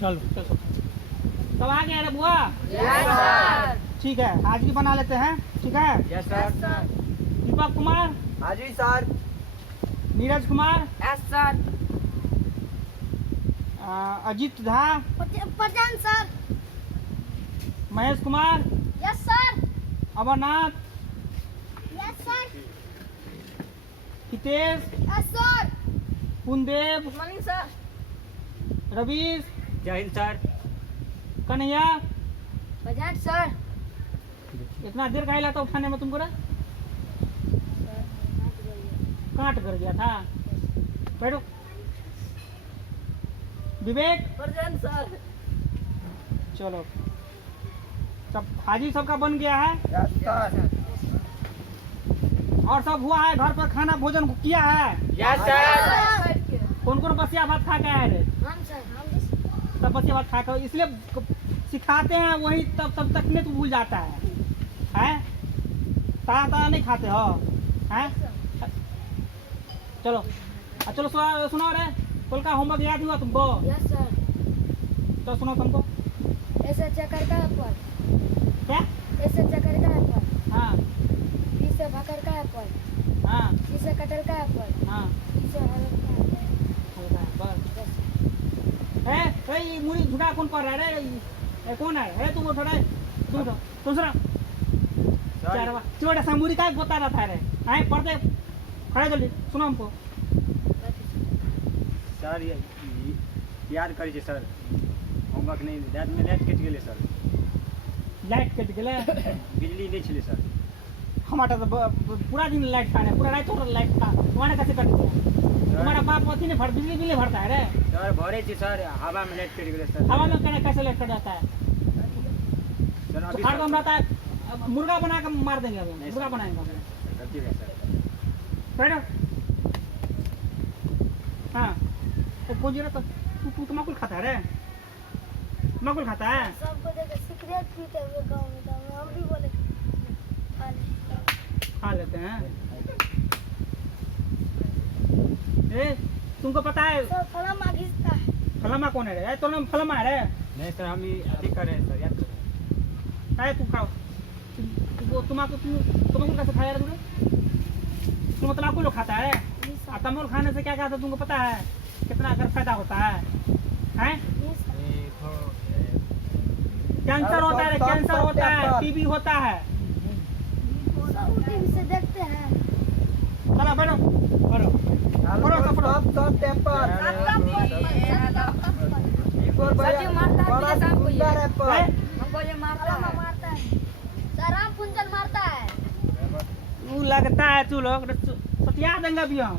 चलो चलो सब आ गया रे बुआ? Yes sir. ठीक है, हाजिरी बना लेते हैं। ठीक है, यस सर। दीपक कुमार, हाजिरी sir. Neeraj Kumar, yes sir. Ajit Jha, Pathan sir. Mahesh Kumar, yes sir. Amarnath, yes sir. Hitesh, yes sir. Kundev, good morning sir. Ravish, जय हिंद सर। कन्हैया। बजाज सर। इतना देर का हिला था उठाने में तुमको रे? काट कर गया था। बैठो। विवेक, बजाज सर। चलो सब हाजिर सबका बन गया है यस सर। और सब हुआ है, घर पर खाना भोजन किया है? Yes sir. कौन कौन बसिया भात खा के आए रे? हम सर। सब बसिया भात खा कर, इसलिए सिखाते हैं वही, तब तक में तू भूल जाता है। हैं? ताजा ताजा नहीं खाते हो? हैं? चलो चलो सुनाओ रे, कल का होमवर्क याद हुआ तुमको? Yes sir. तो सुनो तुमको। ऐसे चक्कर का पर। क्या? ऐसे चक्कर का पर। हाँ इसे भकर का पर। हाँ इसे कटर का पर। हाँ इसे हलक का हल्का है, बस। है ये मुड़ी झुका कौन पढ़ रहा है रे? ये कौन है तुम उठो रे, तुम उठो, तुम सुनो। चार छोटा सा मुड़ी का बता रहा था रे? हैं पढ़ते खड़े जल्दी सुनो हमको। सर याद करिए सर, होमवर्क नहीं रात में लाइट कट गए सर। लाइट कट गए? बिजली नहीं छे सर। हमारा तो पूरा दिन लाइट था रे, पूरा रात और लाइट था। तुम्हारा कैसे कट गया? तुम्हारा बाप अथी नहीं भर, बिजली बिल नहीं भरता है रे? सर भरे थी सर, हवा में लाइट कट गए सर। हवा में कहना कैसे लाइट कट जाता है? सर तो अभी खाड़ बम रहता है, अब मुर्गा बना के मार देंगे, अभी मुर्गा बनाएंगे। गलती है सर। बैठो। हाँ तो कौन जी तो तू तम्बाकू खाता है रे? तम्बाकू खाता है? सबको देखे सिगरेट पीते हुए गांव में, तो हम भी बोले खा लेते हैं। ए तुमको पता है सर फलामा घिसता है। फलामा कौन है रे? तो नाम फलामा है रे? नहीं सर, हम ही अधिक कर रहे हैं सर, याद करें। है तू खाओ। तम्बाकू कैसे खाया रे तूने? तुम तम्बाकू लोग खाता है? और तम्बाकू खाने से क्या क्या तुमको पता है कितना अगर फायदा होता है? हैं? कैंसर होता है, कैंसर होता है, टीबी होता है। टीवी से देखते हैं। चलो बैठो बैठो बैठो सब बैठो। सब टेम्पर हमको ये मारता है। सर राम पुंजन मारता है। तू लगता है तू लोग सतिया देंगे भी हम।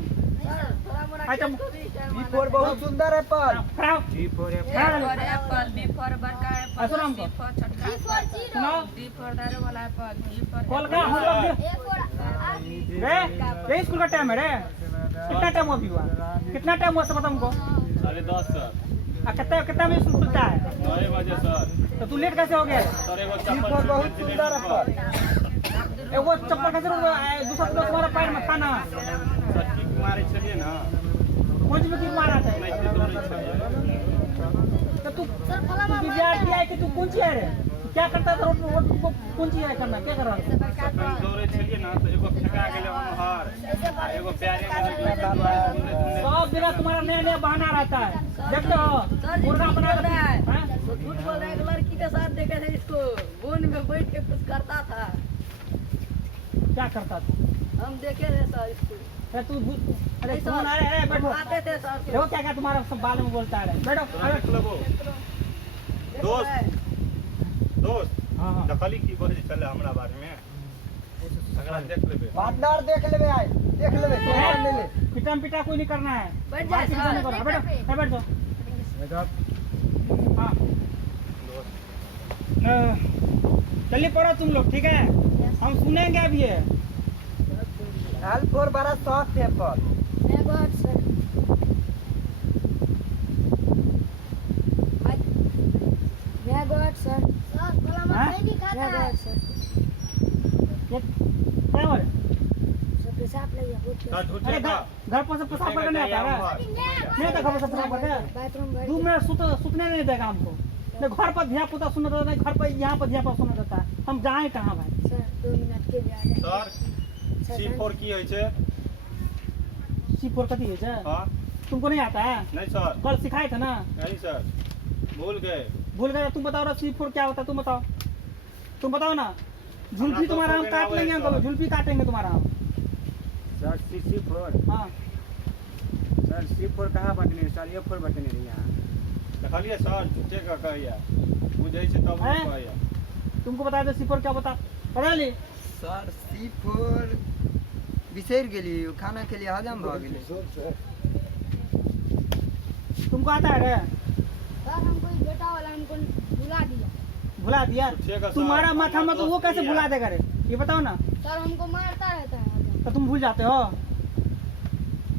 B4 बहुत सुंदर है पर। खड़ा हो। B4 एप्पल, बी फॉर बड़का एप्पल, सुनो हमको। सी फॉर छोटका एप्पल, सुनो डी फॉर दारू वाला एप्पल, ई फॉर कॉल का हम लोग एक और रे ये स्कूल का टाइम है रे? कितना टाइम अभी हुआ? कितना टाइम हुआ सब बता हमको। 10:30 सर। कितना कितना बजे स्कूल खुलता है? 9 बजे सर। तो तू लेट कैसे हो गया? सर एगो B4 बहुत सुंदर है पर। एगो चप्पल कैसे दूसरा तुम्हारा पैर में था ना? सर किक मारे छलिए ना, कौन सी में किक मारा था? नहीं दौड़े छलिए। तो तू विद्यार्थी है कि तू कौन सी है रे? क्या करता था? वो कौन सी है करना? क्या कर रहा था? सर कहीं दौड़े छलिए ना तो एगो फेंका गेले हम हार, एगो प्यारे में सब जगह तुम्हारा नया नया बहाना रहता है, देखते हो? मुर्गा बना के हैं? झूठ बोल रहा है। एक लड़की के साथ देखे थे इसको, वन में बैठ के कुछ करता था। क्या करता था? हम देखे थे सर इसको, अरे तू अरे कौन आ रहा है? बैठो। आते थे सर के। देखो क्या क्या तुम्हारा सब बाल में बोलता है। बैठो देख लेबो दोस्त दोस्त हाँ हाँ दखली की बजे चले हमरा बारे में अगला देख लेबे। पार्टनर देख लेबे आए, देख लेबे तो ले ले। पिटा पिटा कोई नहीं करना है। बैठ जाए बाकी सर। नहीं करना। बैठो बैठ जाओ। हाँ चलिए पढ़ो तुम लोग, ठीक है? हम सुनेंगे अभी ये। L4 बड़ा सॉफ्ट है पर। मैं बहुत सर। मैं बहुत सर। सर फलामा हाँ? नहीं खाता है। सर क्या हो रहा है? सब पेशाब लगी बहुत सर झूठे अरे का घर पर से पेशाब करके नहीं आता है नहीं तो घर पर से पेशाब करके बाथरूम भर 2 मिनट सुतने नहीं देगा हमको नहीं घर पर धिया पुता सुन रहता नहीं घर पर यहाँ पर धिया पुता सुन रहता है हम जाए कहाँ भाई सर 2 मिनट के लिए आ जाए सर C4 की होइ छै C4 कथी है सर हां तुमको नहीं आता है नहीं सर कल सिखाए थे ना नहीं सर भूल गए भूल गए तुम बताओ ना C4 क्या होता है तुम बताओ ना झुल्फी तुम्हारा हम काट लेंगे अंकल झुल्फी काटेंगे तुम्हारा हम सर C4 हाँ सर C4 कहाँ बतने सर A4 बतने रही यहाँ देखलिए सर झूठे का कहैया बुझै छै तब हैं? कहैया तुमको बता दे C4 क्या पता ली सर C4 बिसरि गेली खाना के लिए हजम भऽ गेलै तुमको आता है रे सर हमको इस बेटा वाला हमको भुला दिया झूठे का सर, तुम्हारा माथा में तो वो कैसे दिया। भुला देगा रे ये बताओ ना सर हमको मारता रहता है तो तुम भूल जाते हो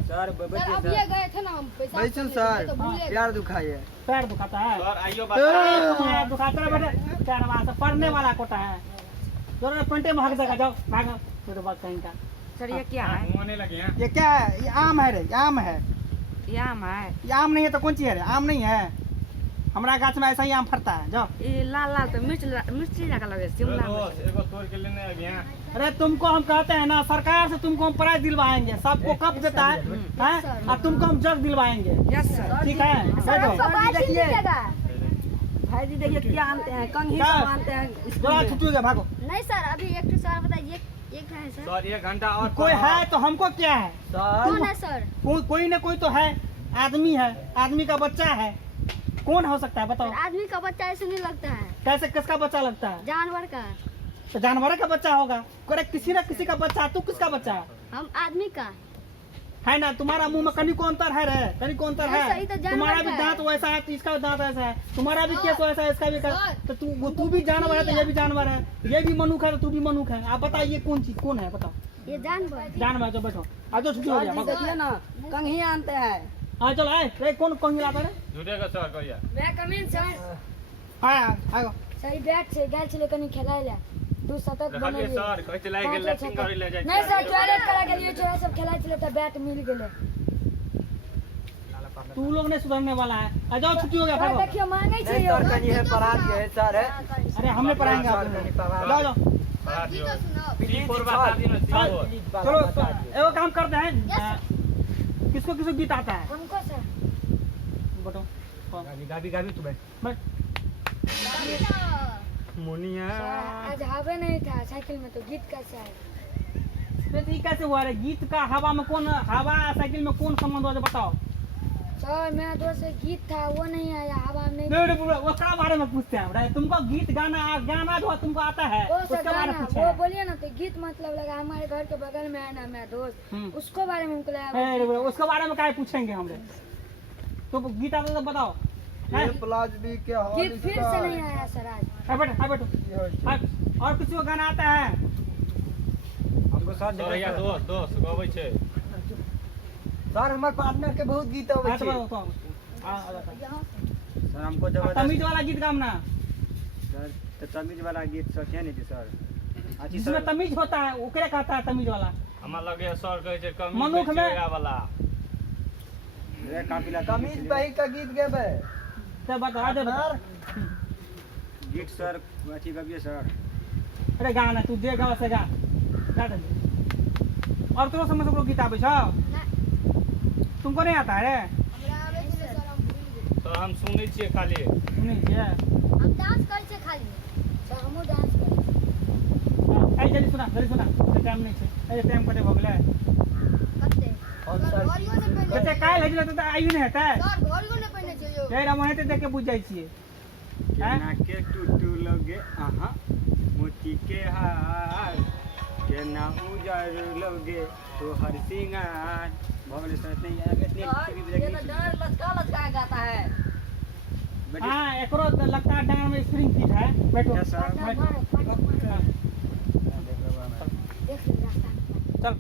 सर सर अब ये गए थे ना हम पैसा बैठो सर प्यार दुखाइए पैर दुखाता है सर आइयो बता पैर दुखाता है बेटे क्या नाम है पढ़ने वाला कोटा है दोनों पेंटे में हक जाएगा जाओ भागो तो बात कहीं का सर ये क्या है होने लगे हैं ये क्या है ये आम है रे ये आम है ये आम है ये आम नहीं है तो कौन चीज है रे आम नहीं है हमारा गाछ में ऐसा ही आम फरता है जाओ ये लाल लाल तो मिर्ची लगा लगे शिमला दोस्त एगो तोड़ के लेने आ गया अरे तुमको हम कहते हैं ना सरकार से तुमको हम प्राइज दिलवाएंगे सबको कप देता है हैं? और तुमको हम जग दिलवाएंगे यस सर ठीक है बैठो देखिए भाई जी देखिए क्या आनते हैं कंघी क्या? सब आनते हैं जरा छुट्टी हो गया भागो नहीं सर अभी एक सर बताइए ये क्या है सर सर 1 घंटा और कोई है तो हमको क्या है कौन है सर कोई ना कोई तो है आदमी है आदमी का बच्चा है कौन हो सकता है बताओ आदमी का बच्चा ऐसे नहीं लगता है कैसे किसका बच्चा लगता है जानवर का तो जानवर का बच्चा होगा करे किसी ना किसी का बच्चा तू किसका बच्चा है हम आदमी का है ना तुम्हारा मुंह में कहीं को अंतर है रे कहीं को अंतर नहीं, सही तो है जानवर तुम्हारा भी का है। दांत वैसा है तो इसका दांत ऐसा है तुम्हारा भी केस वैसा है इसका भी तो तू भी जानवर है तो ये भी जानवर है ये भी मनुष्य है तो तू भी मनुष्य है आप बताइए कौन चीज कौन है बताओ ये जानवर जानवर है, तो बैठो आज तो छुट्टी हो गया सर जी देखिए ना कंघी आनते हैं हाँ चलो आए रे कौन कौन लाता है झूठे का सर कहैया मैं कमिन सर हाँ आगो सही बैट से गैल चले कनी खेलाय ले 2 शतक देखलिए बनेलिए सर कहै छै लाग गेल लैट्रिन करे ले जाय नहीं सर टॉयलेट करा गेलिए छोरा सब खेलाय चले त बैट मिल गेले तू लोग नहीं सुधरने वाला है आ जाओ छुट्टी हो गया सर भागो देखियो मांगे छै नहीं सर कनी है पढ़ा दिए सर है अरे हमने पढ़ाएंगे आप सर, लोगों कनी को। पढ़ा जाओ जाओ बढ़ा दियो प्लीज C4 बता दियो ना हाँ, C4 चलो एगो काम करते हैं किसको किसको गीत आता है हमको सर बतो गाभी गाभी तू बैठ बस मुनिया सर, आज हवा नहीं था साइकिल में तो गीत कैसे आया फिर ये कैसे हुआ रे गीत का हवा में कौन हवा साइकिल में कौन संबंध हुआ बताओ सर मेरा दोस्त से गीत था वो नहीं आया हवा में नहीं नहीं वो क्या बारे में पूछते हैं रे तुमको गीत गाना जो तुमको आता है वो उसके सर बारे गाना में पूछे वो हैं। बोलिए ना तो गीत मतलब लगा हमारे घर के बगल में है ना मेरा दोस्त उसको बारे में हमको लगा अरे रे, उसके बारे में क्या पूछेंगे हम तो गीत आता तो बताओ ये प्लाज्मी के हॉल गीत फिर से नहीं आया सर आज हाँ बैठो हाँ, और किसी को गाना आता है हमको सर सर या दोस्त गबै छै सर हमारे पार्टनर के बहुत गीत अबै हाँ, तो छै बताओ, बताओ। सर हमको और जबरदस्त तमीज वाला गीत गाना सर तो तमीज वाला गीत सर क्या नहीं थी सर अच्छी जिसमें सर तमीज होता है वो क्या कहता है तमीज वाला हमरा लगे सर कहै छै कमी मनुख में- बेचेगा वाला रे काफिला तमीज भाई का गीत गेबे तो बता दे सर गीत सर अच्छी गबिए सर अरे गाना तू दे गा से गा दे और तो समझ सब लोग गीत आबै छौ तुमको नहीं आता है रे हमरा आवे छै सर हम भूल गेल तो हम सुनै छियै खाली सुनी छियै हम डांस करै छै खाली सर हमहु डांस करै छी आई जल्दी सुना टाइम नहीं छै अरे टाइम कटे भ गेलै कते और सर घड़ियो ने पहिने जते काल हेजले त आइयो नहीं हेतै सर घड़ियो ने पहिने छै यो तेरा मोहे ते देख के बुझ जाई छियै केना के टूटू लगे आहा मोती के हार केना उजर लगे तो हर सिंगार भगले सर नहीं आगे सर ये तो डर लचका गाता है हां एकरो लगता है डांग में स्प्रिंग फिट है बैठो क्या सर? बैठो। हाँ, देख रास्ता चल